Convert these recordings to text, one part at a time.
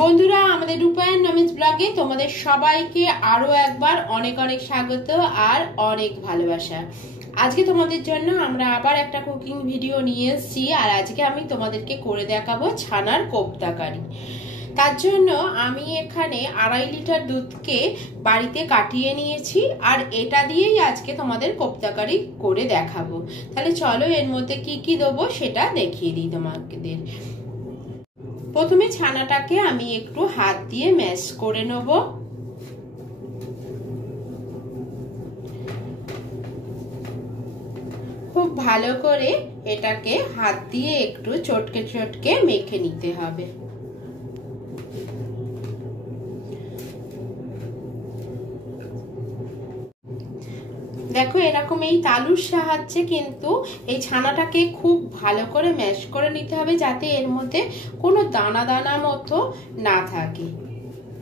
বন্ধুরা, আমাদের রূপায়ণ নমিজ ব্লগে তোমাদের সবাইকে আরো একবার অনেক অনেক স্বাগত আর অনেক ভালোবাসা। আজকে তোমাদের জন্য আমরা আবার একটা কুকিং ভিডিও নিয়ে এসেছি। আর আজকে আমি তোমাদেরকে করে দেখাবো ছানার কোপ্তা কারি। তার জন্য আমি এখানে 2.5 লিটার দুধকে বাড়িতে কাটিয়ে নিয়েছি, আর এটা দিয়েই আজকে তোমাদের কোপ্তা কারি করে দেখাবো। তাহলে চলো এর মধ্যে কি কি দেবো সেটা দেখিয়ে দিই তোমাদের। প্রথমে ছানাটাকে আমি একটু হাত দিয়ে ম্যাশ করে নেব। খুব ভালো করে এটাকে হাত দিয়ে একটু চটকে চটকে মেখে নিতে হবে। দেখো, এরকম এই তালুর সাহায্যে কিন্তু এই ছানাটাকে খুব ভালো করে ম্যাশ করে নিতে হবে, যাতে এর মধ্যে কোনো দানা দানা মতো না থাকে।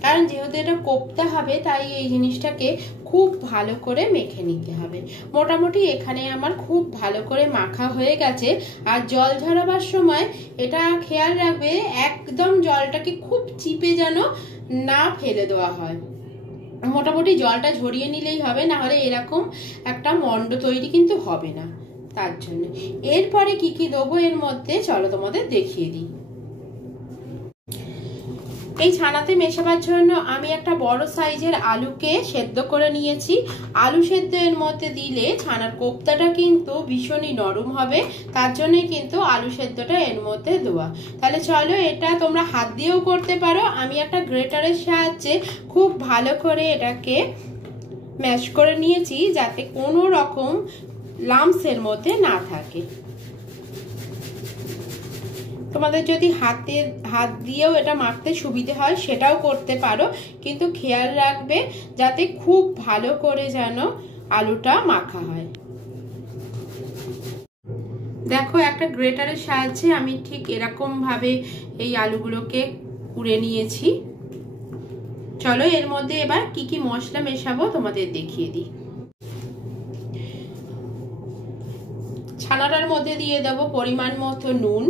কারণ যেহেতু এটা কোপ্তা হবে, তাই এই জিনিসটাকে খুব ভালো করে মেখে নিতে হবে। মোটামুটি এখানে আমার খুব ভালো করে মাখা হয়ে গেছে। আর জল ঝরাবার সময় এটা খেয়াল রাখবে, একদম জলটাকে খুব চিপে যেন না ফেলে দেওয়া হয়। মোটামুটি জলটা ঝরিয়ে নিলেই হবে, না হলে এরকম একটা মন্ড তৈরি কিন্তু হবে না। তার জন্য এরপরে কি কি দেবো এর মধ্যে চলো তোমাদের দেখিয়ে দিই। এই ছানাতে মেশাবার জন্য আমি একটা বড় সাইজের আলুকে সেদ্ধ করে নিয়েছি। আলু সেদ্ধ এর মধ্যে দিলে ছানার কোপ্তাটা কিন্তু ভীষণই নরম হবে, তার জন্যই কিন্তু আলু সেদ্ধটা এর মধ্যে দেওয়া। তাহলে চলো, এটা তোমরা হাত দিয়েও করতে পারো। আমি একটা গ্রেটারের সাহায্যে খুব ভালো করে এটাকে ম্যাশ করে নিয়েছি, যাতে কোনো রকম লাম্পসের মধ্যে না থাকে। তোমাদের যদি হাত দিয়েও এটা মাখতে সুবিধে হয় সেটাও করতে পারো, কিন্তু খেয়াল রাখবে যাতে খুব ভালো করে যেন আলুটা মাখা হয়। দেখো, একটা গ্রেটারের সাহায্যে আমি ঠিক এরকম ভাবে এই আলুগুলোকে কুড়ে নিয়েছি। চলো এর মধ্যে এবার কি কি মশলা মেশাবো তোমাদের দেখিয়ে দিই। ছানাটার মধ্যে দিয়ে দেবো পরিমাণ মতো নুন।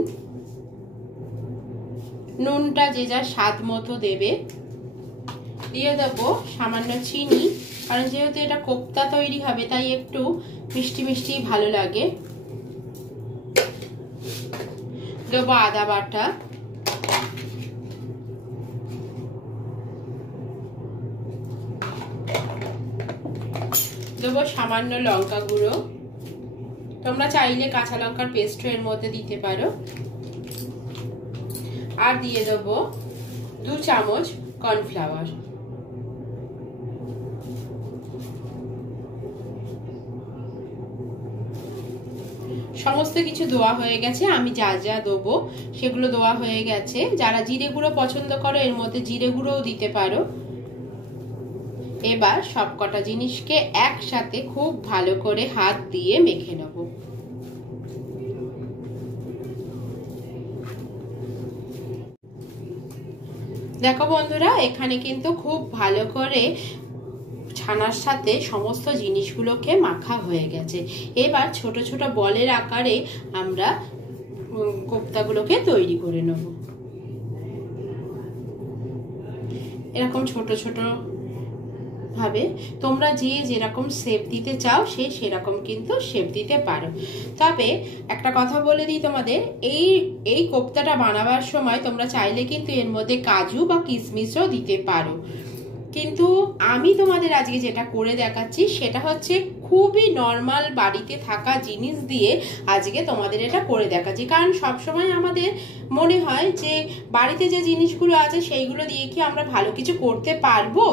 নুনটা যে যা স্বাদ মতো দেবে। দিয়ে দেবো সামান্য চিনি, কারণ যেহেতু এটা কোপ্তা তৈরি হবে তাই একটু মিষ্টি মিষ্টি ভালো লাগে। দেবো আদা বাটা। দেবো সামান্য লঙ্কা গুঁড়ো। তোমরা চাইলে কাঁচা লঙ্কার পেস্টও এর মধ্যে দিতে পারো। আর দিয়ে দেবো 2 চামচ কর্নফ্লাওয়ার। সমস্ত কিছু দেওয়া হয়ে গেছে। আমি যা যা দেবো সেগুলো দেওয়া হয়ে গেছে। যারা জিরে গুঁড়ো পছন্দ করো এর মধ্যে জিরে গুঁড়োও দিতে পারো। এবার সবকটা জিনিসকে একসাথে খুব ভালো করে হাত দিয়ে মেখে নেব। দেখো বন্ধুরা, এখানে কিন্তু খুব ভালো করে ছানার সাথে সমস্ত জিনিসগুলোকে মাখা হয়ে গেছে। এবার ছোট ছোট বলের আকারে আমরা কোপ্তাগুলোকে তৈরি করে নেব। এরকম ছোট ছোট ভাবে তোমরা যেরকম শেপ দিতে চাও সেরকম কিন্তু শেপ দিতে পারো। তবে একটা কথা বলে দিই তোমাদের, এই কোপ্তাটা বানাবার সময় তোমরা চাইলে কিন্তু এর মধ্যে কাজু বা কিশমিশও দিতে পারো। কিন্তু আমি তোমাদের আজকে যেটা করে দেখাচ্ছি সেটা হচ্ছে খুবই নর্মাল বাড়িতে থাকা জিনিস দিয়ে আজকে তোমাদের এটা করে দেখাচ্ছি। কারণ সবসময় আমাদের মনে হয় যে বাড়িতে যে জিনিসগুলো আছে সেইগুলো দিয়ে কি আমরা ভালো কিছু করতে পারবো,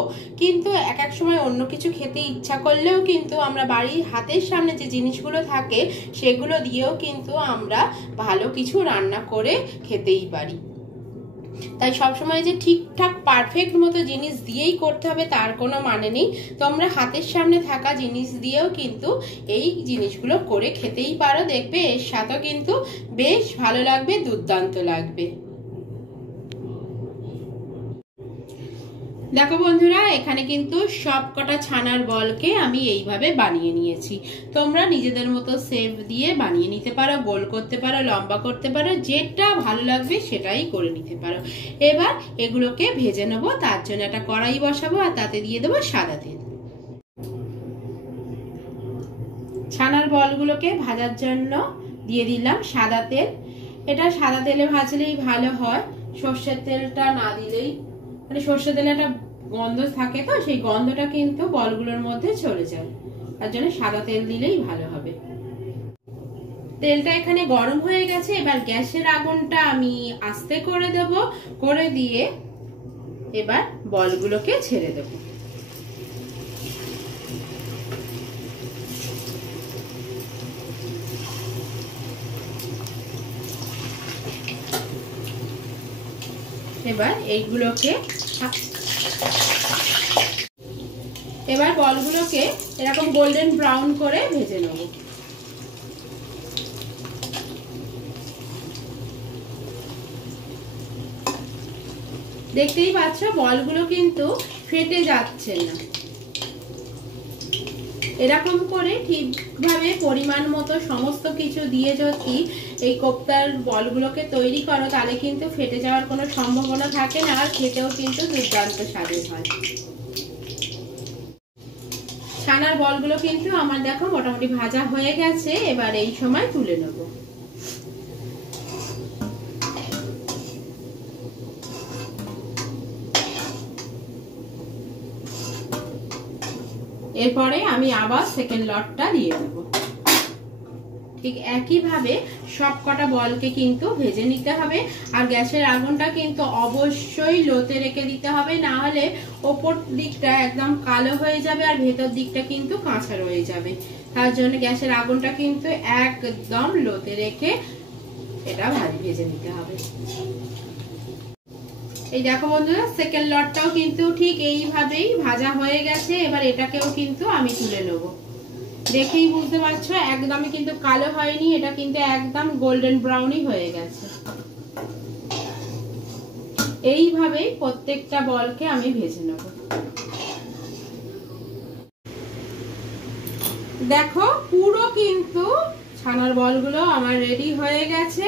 কিন্তু এক এক সময় অন্য কিছু খেতে ইচ্ছা করলেও কিন্তু আমরা বাড়ির হাতের সামনে যে জিনিসগুলো থাকে সেগুলো দিয়েও কিন্তু আমরা ভালো কিছু রান্না করে খেতেই পারি। তাই সবসময় যে ঠিকঠাক পারফেক্ট মতো জিনিস দিয়েই করতে হবে তার কোনো মানে নেই। তোমরা হাতের সামনে থাকা জিনিস দিয়েও কিন্তু এই জিনিসগুলো করে খেতেই পারো। দেখবে এর সাথেও কিন্তু বেশ ভালো লাগবে, দুর্দান্ত লাগবে। দেখো বন্ধুরা, এখানে কিন্তু সবকটা ছানার বলকে আমি এইভাবে বানিয়ে নিয়েছি। তোমরা নিজেদের মতো শেপ দিয়ে বানিয়ে নিতে পারো, গোল করতে পারো, লম্বা করতে পারো, যেটা ভালো লাগবে সেটাই করে নিতে পারো। এবার এগুলোকে ভেজে নেবো। তার জন্য একটা কড়াই বসাবো আর তাতে দিয়ে দেবো সাদা তেল। ছানার বলগুলোকে ভাজার জন্য দিয়ে দিলাম সাদা তেল। এটা সাদা তেলে ভাজলেই ভালো হয়, সর্ষের তেলটা না দিলেই, মানে সর্ষের তেলে একটা গন্ধ থাকে তো, সেই গন্ধটা কিন্তু বলগুলোর মধ্যে চলে যায়, তার জন্য সাদা তেল দিলেই ভালো হবে। তেলটা এখানে গরম হয়ে গেছে। এবার গ্যাসের আগুনটা আমি আস্তে করে দেব, করে দিয়ে এবার বলগুলোকে ছেড়ে দেব। এবার এইগুলোকে, এবার বলগুলোকে এরকম গোল্ডেন ব্রাউন করে ভেজে নেব। দেখতেই পাচ্ছ বলগুলো কিন্তু ফেটে যাচ্ছে না। এরকম করে ঠিকভাবে পরিমাণ মতো সমস্ত কিছু দিয়ে যদি এই কোপ্তার বলগুলোকে তৈরি করো, তাহলে কিন্তু ফেটে যাওয়ার কোনো সম্ভাবনা থাকে না, আর খেতেও কিন্তু দুর্দান্ত স্বাদের হয়। ছানার বলগুলো কিন্তু আমার দেখো মোটামুটি ভাজা হয়ে গেছে। এবার এই সময় তুলে নেব। এরপরে আমি আবার সেকেন্ড লটটা দিয়ে দেব। ঠিক একইভাবে সবকটা বলকে কিন্তু ভেজে নিতে হবে। আর গ্যাসের আগুনটা কিন্তু অবশ্যই লোতে রেখে দিতে হবে, না হলে ওপর দিকটা একদম কালো হয়ে যাবে আর ভেতর দিকটা কিন্তু কাঁচা রয়ে যাবে। তার জন্য গ্যাসের আগুনটা কিন্তু একদম লোতে রেখে এটা ভেজে নিতে হবে। এই দেখো বন্ধুরা, সেকেন্ড লটটাও কিন্তু ঠিক এইভাবেই ভাজা হয়ে গেছে। এবার এটাকেও কিন্তু আমি তুলে নেব। দেখেই বুঝতে পারছো একদমই কিন্তু কালো হয়নি, এটা কিন্তু একদম গোল্ডেন ব্রাউনই হয়ে গেছে। এইভাবেই প্রত্যেকটা বলকে আমি ভেজে নেব। দেখো পুরো কিন্তু ছানার বলগুলো আমার রেডি হয়ে গেছে।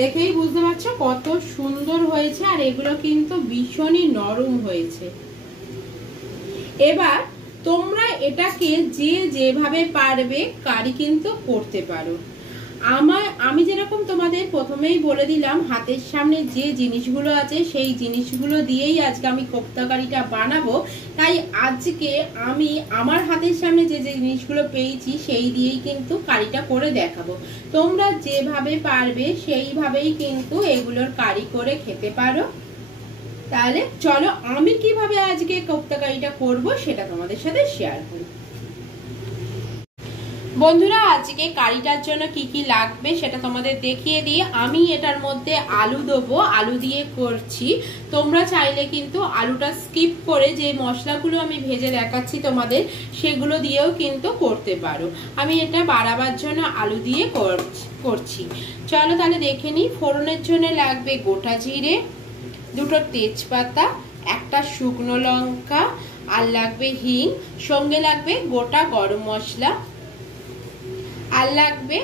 দেখেই বুঝতে পারছো কত সুন্দর হয়েছে, আর এগুলো কিন্তু ভীষণই নরম হয়েছে। এবার তোমরা এটাকে যে যেভাবে পারবে কারি কিন্তু করতে পারো। আমি যেরকম তোমাদের প্রথমেই বলে দিলাম, হাতের সামনে যে জিনিসগুলো আছে সেই জিনিসগুলো দিয়েই আজকে আমি কোপ্তা কারিটা বানাবো। তাই আজকে আমি আমার হাতের সামনে যে যে জিনিসগুলো পেয়েছি সেই দিয়েই কিন্তু কারিটা করে দেখাবো। তোমরা যেভাবে পারবে সেইভাবেই কিন্তু এগুলোর কারি করে খেতে পারো। তাহলে চলো আমি কিভাবে আজকে কোপ্তা কারিটা করবো সেটা তোমাদের সাথে শেয়ার করি। বন্ধুরা, আজকে কারিটার জন্য কি কি লাগবে সেটা তোমাদের দেখিয়ে দিই। আমি এটার মধ্যে আলু দেবো, আলু দিয়ে করছি। তোমরা চাইলে কিন্তু আলুটা স্কিপ করে যে মশলাগুলো আমি ভেজে দেখাচ্ছি তোমাদের, সেগুলো দিয়েও কিন্তু করতে পারো। আমি এটা বাড়াবার জন্য আলু দিয়ে করছি। চলো তাহলে দেখে নিই। ফোড়নের জন্য লাগবে গোটা জিরে, দুটো তেজপাতা, একটা শুকনো লঙ্কা, আর লাগবে হিং, সঙ্গে লাগবে গোটা গরম মশলা, আর লাগবে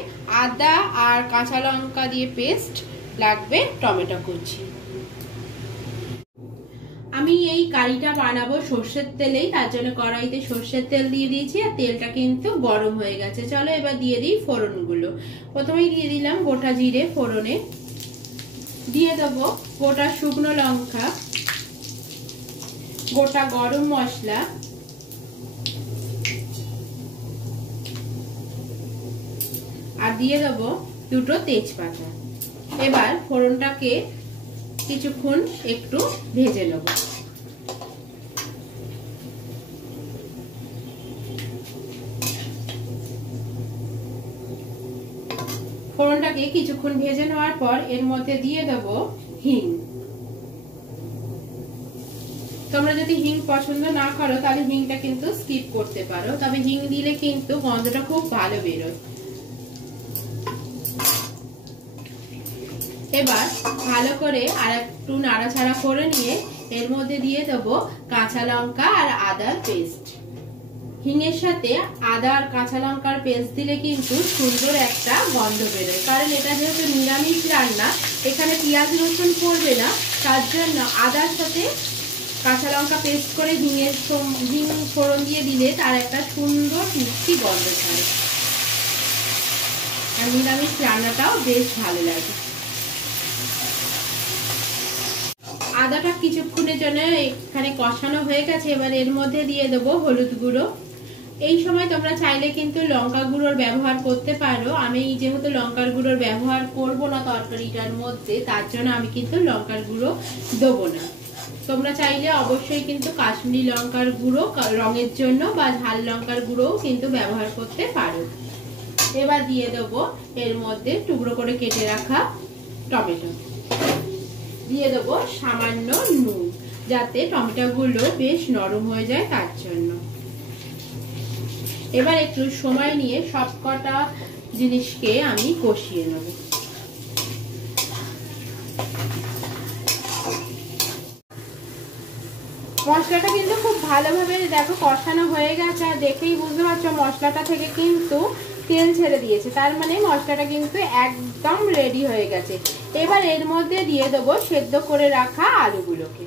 আদা আর কাঁচা লঙ্কা দিয়ে পেস্ট, লাগবে টমেটো কুচি। আমি এই কারিটা বানাবো সর্ষের তেলেই, তার জন্য কড়াইতে সর্ষের তেল দিয়ে দিয়েছি আর তেলটা কিন্তু গরম হয়ে গেছে। চলো এবার দিয়ে দিই ফোড়নগুলো। প্রথমেই দিয়ে দিলাম গোটা জিরে ফোড়নে, দিয়ে দেবো গোটা শুকনো লঙ্কা, গোটা গরম মশলা, আর দিয়ে দেবো দুটো তেজপাতা। এবার ফোড়নটাকে কিছুক্ষণ একটু ভেজে নেব। ফোড়নটাকে কিছুক্ষণ ভেজে নেওয়ার পর এর মধ্যে দিয়ে দেব হিং। তোমরা যদি হিং পছন্দ না করো তাহলে হিংটা কিন্তু স্কিপ করতে পারো, তবে হিং দিলে কিন্তু গন্ধটা খুব ভালো বেরোয়। এবার ভালো করে একটু নাড়াচাড়া করে নিয়ে এর মধ্যে দিয়ে দেবো কাঁচা লঙ্কা আর আদার পেস্ট। হিঙের সাথে আদা আর কাঁচা লঙ্কার পেস্ট দিলে কিন্তু সুন্দর একটা গন্ধ বেরোয়, কারণ এটা যেহেতু নিরামিষ রান্না, এখানে পেঁয়াজ রসুন পড়বে না, তার জন্য আদার সাথে কাঁচা লঙ্কা পেস্ট করে হিং ফোড়ন দিয়ে দিলে তার একটা সুন্দর মিষ্টি গন্ধ ছাড়ে, আর নিরামিষ রান্নাটাও বেশ ভালো লাগে। আদাটা কিছুক্ষণের জন্য এখানে কষানো হয়ে গেছে। এবার এর মধ্যে দিয়ে দেবো হলুদ গুঁড়ো। এই সময় তোমরা চাইলে কিন্তু লঙ্কা গুঁড়োর ব্যবহার করতে পারো। আমি যেহেতু লঙ্কার গুঁড়োর ব্যবহার করব না তরকারিটার মধ্যে, তার জন্য আমি কিন্তু লঙ্কার গুঁড়ো দেবো না। তোমরা চাইলে অবশ্যই কিন্তু কাশ্মীরি লঙ্কার গুঁড়ো রঙের জন্য বা ঝাল লঙ্কার গুঁড়োও কিন্তু ব্যবহার করতে পারো। এবার দিয়ে দেবো এর মধ্যে টুকরো করে কেটে রাখা টমেটো, দিয়ে দেবো সামান্য নুন, যাতে টমেটোগুলো বেশ নরম হয়ে যায় তার জন্য। এবার একটু সময় নিয়ে সবকটা জিনিসকে আমি কষিয়ে নেব। মশলাটা কিন্তু খুব ভালোভাবে দেখো কষানো হয়ে গেছে, আর দেখেই বুঝতে পারছো মশলাটা থেকে কিন্তু তেল ছেড়ে দিয়েছে, তার মানে মশলাটা কিন্তু একদম রেডি হয়ে গেছে। এবার এর মধ্যে দিয়ে দেবো সেদ্ধ করে রাখা আলুগুলোকে।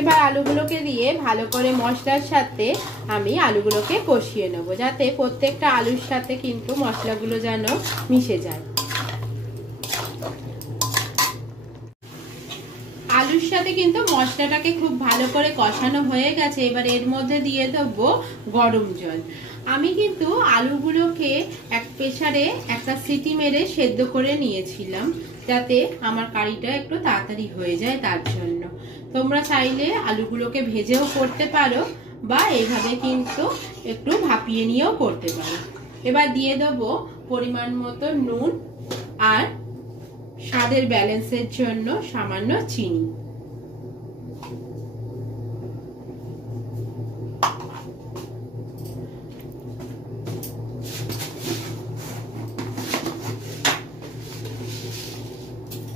এবার আলুগুলোকে দিয়ে ভালো করে মশলার সাথে আমি আলুগুলোকে কষিয়ে নেবো, যাতে প্রত্যেকটা আলুর সাথে কিন্তু মশলাগুলো যেন মিশে যায়। আলুর সাথে কিন্তু মশলাটাকে খুব ভালো করে কষানো হয়ে গেছে। এবার এর মধ্যে দিয়ে দেবো গরম জল। আমি কিন্তু আলুগুলোকে এক প্রেসারে একটা সিটি মেরে সেদ্ধ করে নিয়েছিলাম, যাতে আমার কারিটা একটু তাড়াতাড়ি হয়ে যায়, তার জন্য। তোমরা চাইলে আলুগুলোকে ভেজেও করতে পারো বা এইভাবে কিন্তু একটু ভাপিয়ে নিয়েও করতে পারো। এবার দিয়ে দেবো পরিমাণ মতো নুন আর স্বাদের ব্যালেন্সের জন্য সামান্য চিনি।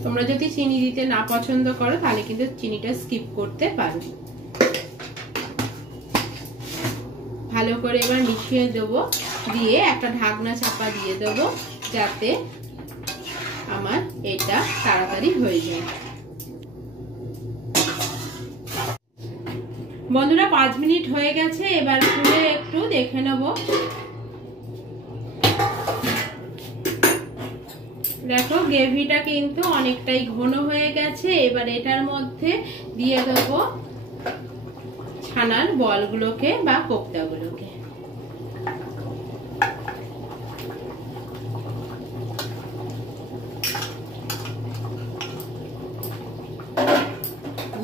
তোমরা যদি চিনি দিতে না পছন্দ করো তাহলে কিন্তু চিনিটা স্কিপ করতে পারো। ভালো করে এবার মিশিয়ে দেবো, দিয়ে একটা ঢাকনা চাপা দিয়ে দেবো, যাতে আমার এটা তাড়াতাড়ি হয়ে যায়। বন্ধুরা 5 মিনিট হয়ে গেছে, এবার খুলে একটু দেখে নেব। দেখো গ্রেভিটা কিন্তু অনেকটাই ঘন হয়ে গেছে। এবার এটার মধ্যে দিয়ে দেবো ছানার বলগুলোকে বা কোপ্তাগুলোকে।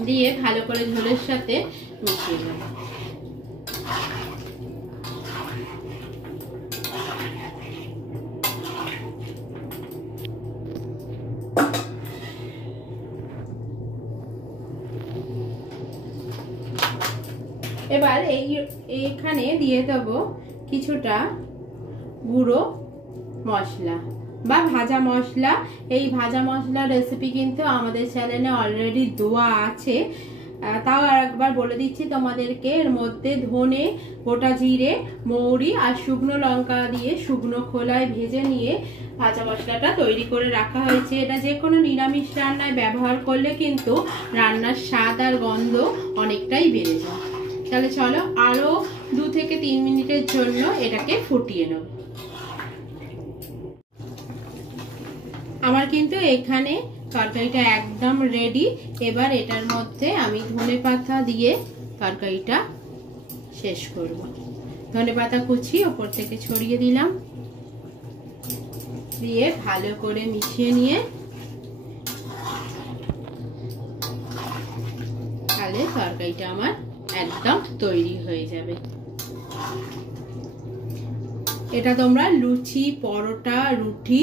দিয়ে ভালো করে ঝোলের সাথে মিশিয়ে নেব। এবার এইখানে দিয়ে দেবো কিছুটা গুঁড়ো মশলা বা ভাজা মশলা। এই ভাজা মশলার রেসিপি কিন্তু আমাদের চ্যানেলে অলরেডি দেওয়া আছে, তাও আরেকবার বলে দিচ্ছি তোমাদেরকে। এর মধ্যে ধনে, গোটা জিরে, মৌরি আর শুকনো লঙ্কা দিয়ে শুকনো খোলায় ভেজে নিয়ে ভাজা মশলাটা তৈরি করে রাখা হয়েছে। এটা যে কোনো নিরামিষ রান্নায় ব্যবহার করলে কিন্তু রান্নার স্বাদ আর গন্ধ অনেকটাই বেড়ে যায়। তাহলে চলো আরো 2 থেকে 3 মিনিটের জন্য এটাকে ফুটিয়ে নেব। আমার কিন্তু এখানে তরকারিটা একদম রেডি। এবার এটার মধ্যে আমি ধনেপাতা দিয়ে তরকারিটা শেষ করব। ধনেপাতা কুচি ওপর থেকে ছড়িয়ে দিলাম, দিয়ে ভালো করে মিশিয়ে নিয়ে তাহলে তরকারিটা আমার একদম তৈরি হয়ে যাবে। এটা তোমরা লুচি, পরোটা, রুটি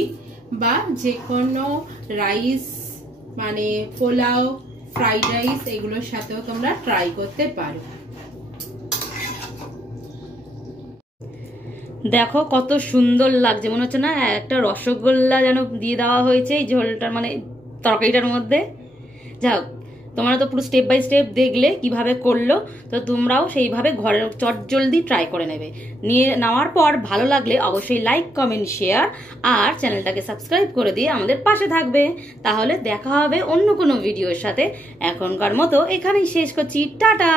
বা যে কোনো রাইস মানে পোলাও, ফ্রাইড রাইস এগুলোর সাথেও তোমরা ট্রাই করতে পারো। দেখো কত সুন্দর লাগছে, মনে হচ্ছে না একটা রসগোল্লা যেন দিয়ে দেওয়া হয়েছে এই ঝোলটার মানে তরকারিটার মধ্যে। যাও, তোমরা তো পুরো স্টেপ বাই স্টেপ দেখলে কিভাবে করলো, তো তোমরাও সেইভাবে ঘরে চটজলদি ট্রাই করে নেবে। নিয়ে নেওয়ার পর ভালো লাগলে অবশ্যই লাইক, কমেন্ট, শেয়ার আর চ্যানেলটাকে সাবস্ক্রাইব করে দিয়ে আমাদের পাশে থাকবে। তাহলে দেখা হবে অন্য কোনো ভিডিওর সাথে। এখনকার মতো এখানেই শেষ করছি, টাটা।